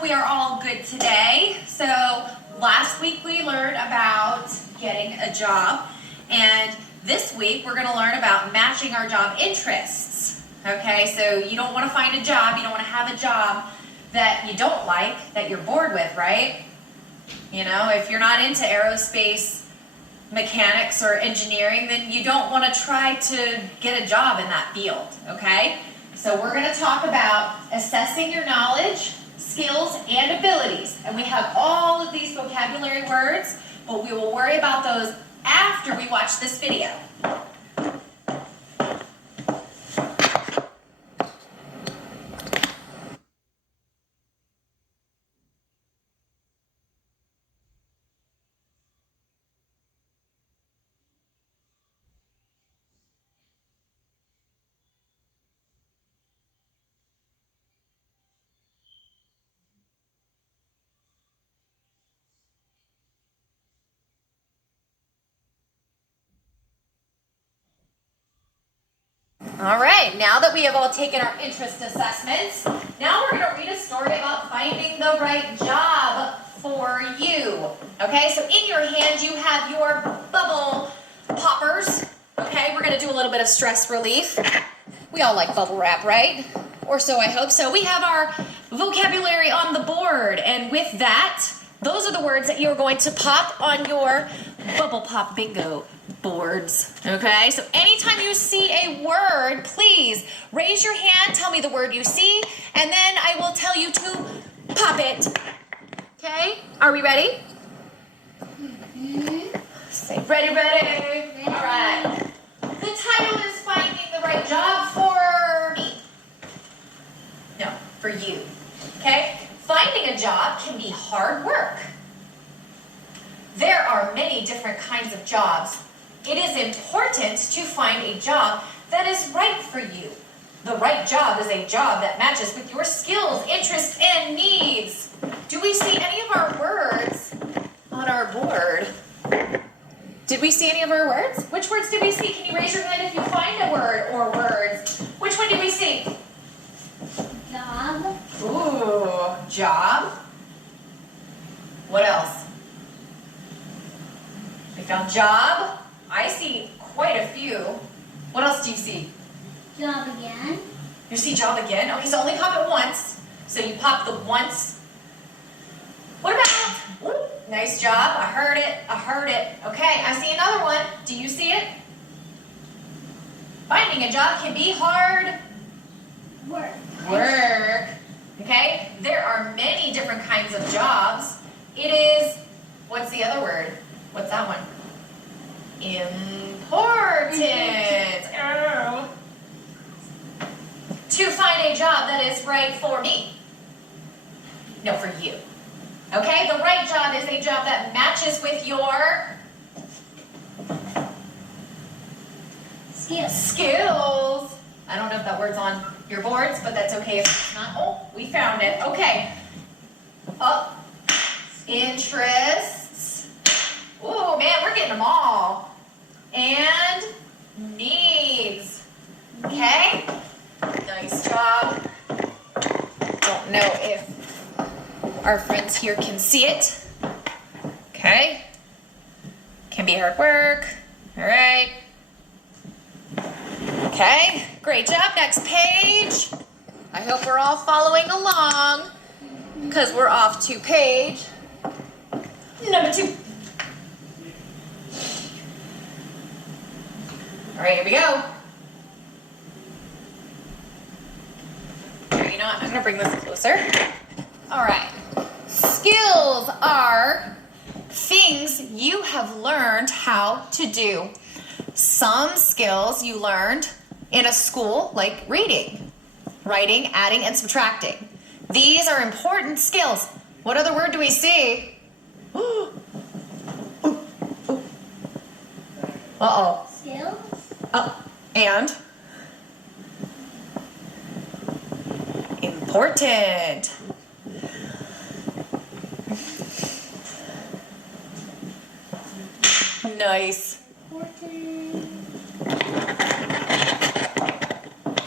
hope we are all good today. So last week we learned about getting a job, and this week we're going to learn about matching our job interests. Okay, so you don't want to find a job, you don't want to have a job that you don't like, that you're bored with, right? You know, if you're not into aerospace mechanics or engineering, then you don't want to try to get a job in that field, okay? So we're going to talk about assessing your knowledge, skills, and abilities. And we have all of these vocabulary words, but we will worry about those after we watch this video. All right, now that we have all taken our interest assessments, now we're going to read a story about finding the right job for you. Okay, so in your hand you have your bubble poppers. Okay, we're going to do a little bit of stress relief. We all like bubble wrap, right? Or so I hope so. We have our vocabulary on the board, and with that, those are the words that you're going to pop on your bubble pop bingo boards. Okay, so anytime you see a word, please raise your hand, tell me the word you see, and then I will tell you to pop it. Okay, are we ready? Say ready, ready. All right. The title is Finding the Right Job for Me. No, for you. Okay? Finding a job can be hard work. There are many different kinds of jobs. It is important to find a job that is right for you. The right job is a job that matches with your skills, interests, and needs. Do we see any of our words on our board? Did we see any of our words? Which words did we see? Can you raise your hand if you find a word or words? Which one did we see? Job. Ooh, job. What else? We found job. I see quite a few. What else do you see? Job again. You see job again? Okay, so only pop it once. So you pop the once. What about? Ooh, nice job. I heard it. I heard it. Okay, I see another one. Do you see it? Finding a job can be hard Work. work. Okay? There are many different kinds of jobs. It is, what's the other word? What's that one? Important. Oh. To find a job that is right for me. No, for you. Okay? The right job is a job that matches with your skills. I don't know if that word's on your boards, but that's okay if it's not. Oh, we found it. Okay. Up. Interests. Oh, man, we're getting them all. And needs. Okay? Nice job. Don't know if our friends here can see it. Okay? Can be hard work. All right. Okay, great job. Next page. I hope we're all following along because we're off to page number 2. All right, here we go. You know what? I'm going to bring this closer. All right. Skills are things you have learned how to do. Some skills you learned in a school, like reading, writing, adding, and subtracting. These are important skills. What other word do we see? Uh-oh. Skills. Oh, and? Important. Nice.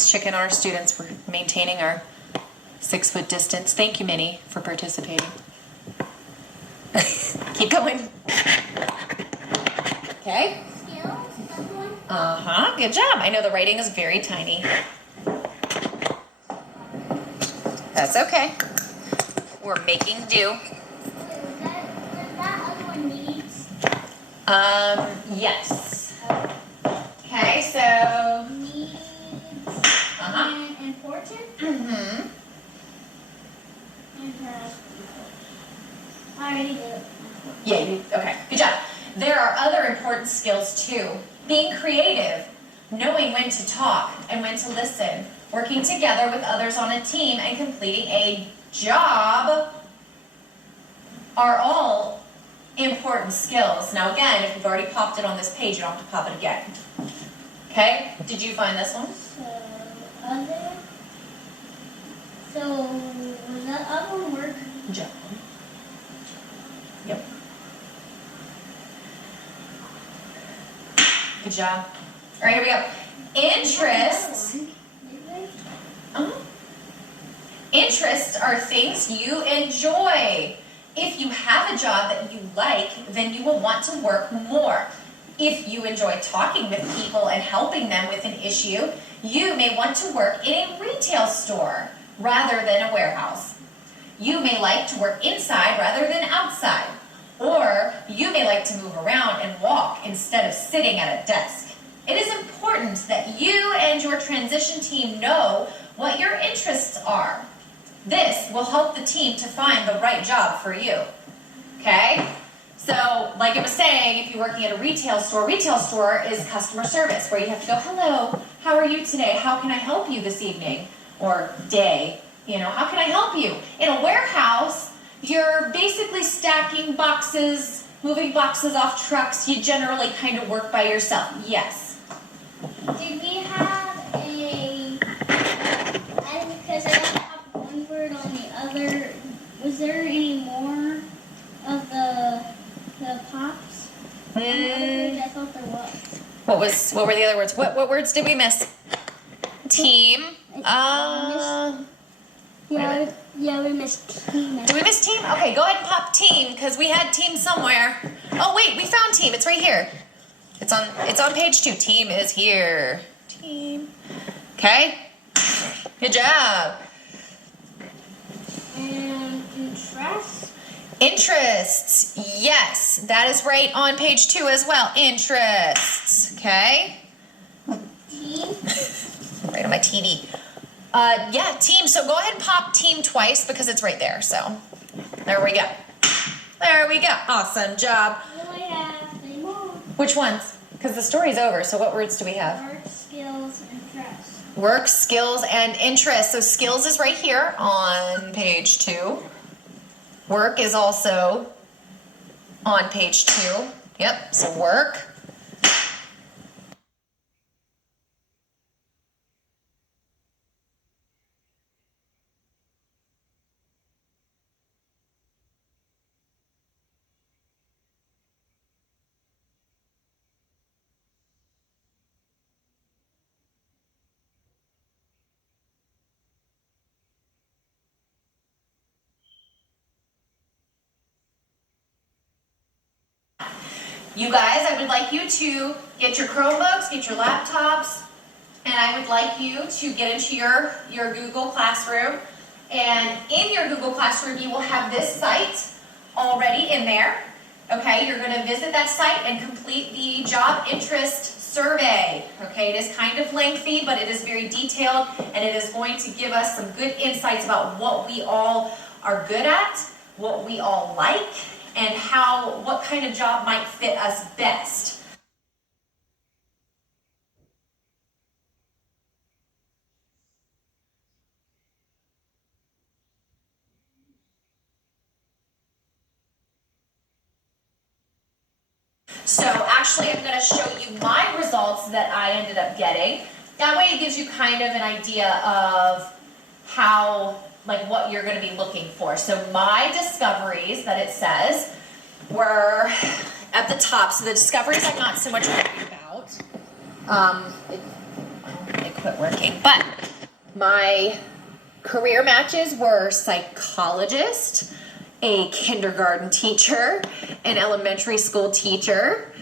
Let's check in on our students. We're maintaining our 6-foot distance. Thank you, Minnie, for participating. Keep going. Okay. Skills, that's one. Uh-huh, good job. I know the writing is very tiny. That's okay. We're making do. Wait, was that other one needs? Yes. Okay, so, Needs uh-huh. and important? Mm-hmm. And I already did it. Yeah, okay, good job. There are other important skills too. Being creative, knowing when to talk and when to listen, working together with others on a team, and completing a job are all important skills. Now again, if you've already popped it on this page, you don't have to pop it again. Okay, did you find this one? So was that other one work? Job. Yep. Good job. All right, here we go. Interests. Uh-huh. Interests are things you enjoy. If you have a job that you like, then you will want to work more. If you enjoy talking with people and helping them with an issue, you may want to work in a retail store rather than a warehouse. You may like to work inside rather than outside. Or you may like to move around and walk instead of sitting at a desk. It is important that you and your transition team know what your interests are. This will help the team to find the right job for you. Okay? So, like I was saying, if you're working at a retail store is customer service, where you have to go, hello, how are you today? How can I help you this evening? Or day, how can I help you? In a warehouse, you're basically stacking boxes, moving boxes off trucks. You generally kind of work by yourself. Yes. Did we have because I don't have one word on the other, was there any more of the pops? On the other page, I thought there was. What were the other words? What words did we miss? Team. Yeah, we missed team. Did we miss team? Okay, go ahead and pop team, because we had team somewhere. Oh wait, we found team. It's right here. It's on page 2. Team is here. Team. Okay. Good job. And interest. Interests. Yes, that is right on page 2 as well. Interests. Okay. Team. Right on my TV. Yeah, team. So go ahead and pop team twice because it's right there. So there we go. There we go. Awesome job. We have 3 more. Which ones? Because the story's over. So what words do we have? Work, skills, interest. Work, skills, and interest. So skills is right here on page 2. Work is also on page 2. Yep, so work. You guys, I would like you to get your Chromebooks, get your laptops, and I would like you to get into your Google Classroom. And in your Google Classroom, you will have this site already in there. Okay, you're going to visit that site and complete the job interest survey. Okay, it is kind of lengthy, but it is very detailed, and it is going to give us some good insights about what we all are good at, what we all like, and what kind of job might fit us best. So actually I'm going to show you my results that I ended up getting. That way it gives you kind of an idea of what you're going to be looking for. So my discoveries that it says were at the top. So the discoveries I'm not so much worried about. It quit working. But my Career matches were psychologist, a kindergarten teacher, an elementary school teacher,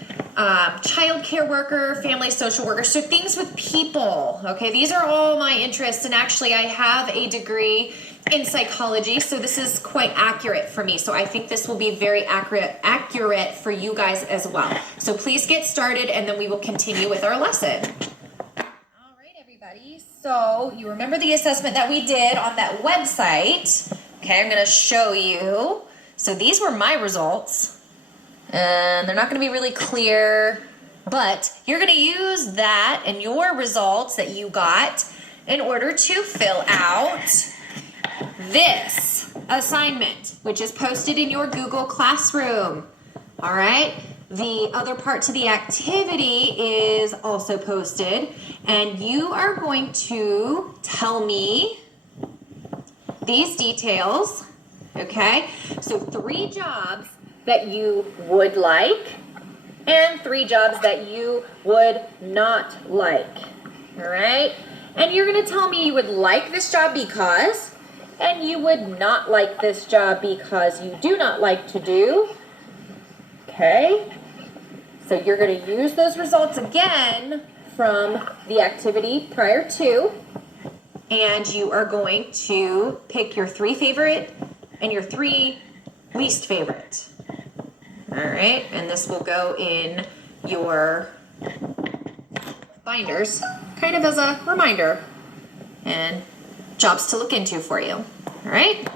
child care worker, family social worker, so things with people, okay? These are all my interests, and actually I have a degree in psychology, so this is quite accurate for me. So I think this will be very accurate for you guys as well. So please get started, and then we will continue with our lesson. All right, everybody. So you remember the assessment that we did on that website. Okay, I'm going to show you. So these were my results, and they're not going to be really clear, but you're going to use that and your results that you got in order to fill out this assignment, which is posted in your Google Classroom. All right. The other part to the activity is also posted, and you are going to tell me these details. Okay. So 3 jobs that you would like and 3 jobs that you would not like. All right. And you're going to tell me you would like this job because, and you would not like this job because you do not like to do. Okay. So you're going to use those results again from the activity prior to, and you are going to pick your 3 favorite and your 3 least favorite. All right. And this will go in your binders kind of as a reminder and jobs to look into for you. All right.